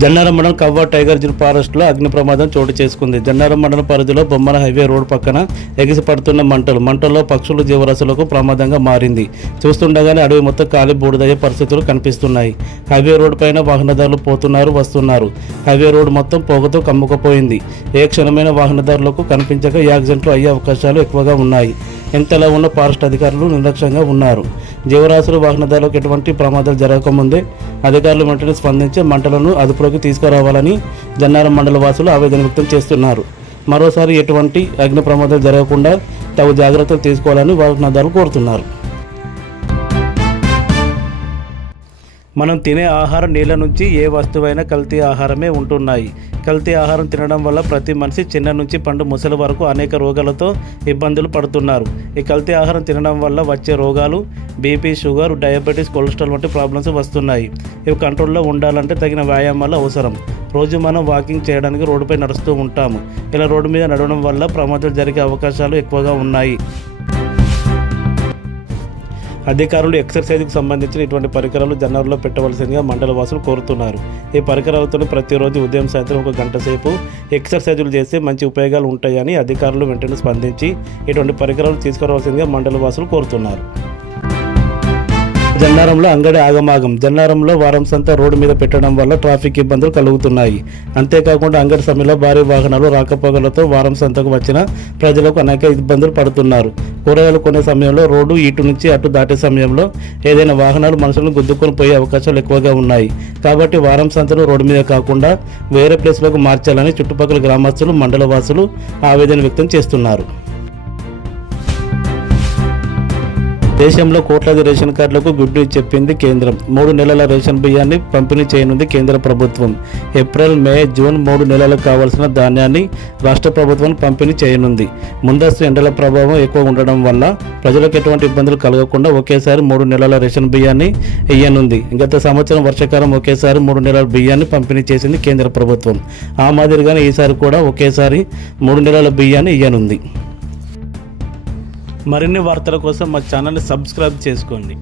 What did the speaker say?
జన్నారం మండలం కవ్వ tiger reserve ఫారెస్ట్లో అగ్ని ప్రమాదం చోటు చేసుకుంది. జన్నారం మండలం పరిధిలో బొమ్మల హైవే రోడ్ పక్కన ఎగిసిపడుతున్న మంటల్లో పక్షులు జీవరాశులకు ప్రమాదంగా మారింది. చూస్తుండగానే అడవి మొత్తం కాలి బూడిదయ్యే పరిస్థితులు కనిపిస్తున్నాయి. హైవే రోడ్ పైన వాహనదారులు పోతున్నారు, వస్తున్నారు. హైవే రోడ్ మొత్తం పొగతో కమ్ముకుపోయింది. ఏ క్షణమైన వాహనదారులకు కనిపించక యాక్సిడెంట్లు అయ్యే అవకాశాలు ఎక్కువగా ఉన్నాయి. ఎంతలా ఉన్న ఫారెస్ట్ అధికారులు నిర్లక్ష్యంగా ఉన్నారు. జీవరాశులు వాహనదారులకు ఎటువంటి ప్రమాదాలు జరగకముందే అధికారులు వెంటనే స్పందించి మంటలను అదుపులోకి తీసుకురావాలని జన్నారం మండల వాసులు ఆవేదన వ్యక్తం చేస్తున్నారు. మరోసారి ఎటువంటి అగ్ని ప్రమాదాలు జరగకుండా తగు జాగ్రత్తలు తీసుకోవాలని వాహనదారులు కోరుతున్నారు. మనం తినే ఆహారం నీళ్ళ నుంచి ఏ వస్తువైనా కల్తీ ఆహారమే ఉంటున్నాయి. కల్తీ ఆహారం తినడం వల్ల ప్రతి మనిషి చిన్న నుంచి పండు ముసలి వరకు అనేక రోగాలతో ఇబ్బందులు పడుతున్నారు. ఈ కల్తీ ఆహారం తినడం వల్ల వచ్చే రోగాలు బీపీ, షుగర్, డయాబెటీస్, కొలెస్ట్రాల్ వంటి ప్రాబ్లమ్స్ వస్తున్నాయి. ఇవి కంట్రోల్లో ఉండాలంటే తగిన వ్యాయామాలు అవసరం. రోజు మనం వాకింగ్ చేయడానికి రోడ్డుపై నడుస్తూ ఉంటాము. ఇలా రోడ్డు మీద నడవడం వల్ల ప్రమాదాలు జరిగే అవకాశాలు ఎక్కువగా ఉన్నాయి. అధికారులు ఎక్సర్సైజ్కి సంబంధించిన ఇటువంటి పరికరాలు జన్నారంలో పెట్టవలసిందిగా మండల వాసులు కోరుతున్నారు. ఈ పరికరాలతో ప్రతిరోజు ఉదయం సాయంత్రం 1 గంట సేపు ఎక్సర్సైజులు చేస్తే మంచి ఉపయోగాలు ఉంటాయని అధికారులు వెంటనే స్పందించి ఇటువంటి పరికరాలు తీసుకురావాల్సిందిగా మండల వాసులు కోరుతున్నారు. జన్నారంలో అంగడి ఆగమాగం. జన్నారంలో వారం సంతా రోడ్డు మీద పెట్టడం వల్ల ట్రాఫిక్ ఇబ్బందులు కలుగుతున్నాయి. అంతేకాకుండా అంగడి సమయంలో భారీ వాహనాలు రాకపోకలతో వారం సంతకు వచ్చిన ప్రజలకు అనేక ఇబ్బందులు పడుతున్నారు. కూరగాయలు కొనే సమయంలో రోడ్డు ఇటు నుంచి అటు దాటే సమయంలో ఏదైనా వాహనాలు మనుషులను గుద్దుకొని పోయే అవకాశాలు ఎక్కువగా ఉన్నాయి. కాబట్టి వారం సంతలు రోడ్డు మీద కాకుండా వేరే ప్లేస్లకు మార్చాలని చుట్టుపక్కల గ్రామస్తులు, మండల వాసులు ఆవేదన వ్యక్తం చేస్తున్నారు. దేశంలో కోట్లాది రేషన్ కార్డులకు గుడ్ న్యూస్ చెప్పింది కేంద్రం. 3 నెలల రేషన్ బియ్యాన్ని పంపిణీ చేయనుంది కేంద్ర ప్రభుత్వం. ఏప్రిల్, మే, జూన్ 3 నెలలకు కావాల్సిన ధాన్యాన్ని రాష్ట్ర ప్రభుత్వం పంపిణీ చేయనుంది. ముందస్తు ఎండల ప్రభావం ఎక్కువ ఉండడం వల్ల ప్రజలకు ఎటువంటి ఇబ్బందులు కలగకుండా ఒకేసారి 3 నెలల రేషన్ బియ్యాన్ని ఇయ్యనుంది. గత సంవత్సరం వర్షాకాలం ఒకేసారి 3 నెలల బియ్యాన్ని పంపిణీ చేసింది కేంద్ర ప్రభుత్వం. ఆ మాదిరిగానే ఈసారి కూడా ఒకేసారి 3 నెలల బియ్యాన్ని ఇయ్యనుంది. మరిన్ని వార్తల కోసం మా ఛానల్ని సబ్స్క్రైబ్ చేసుకోండి.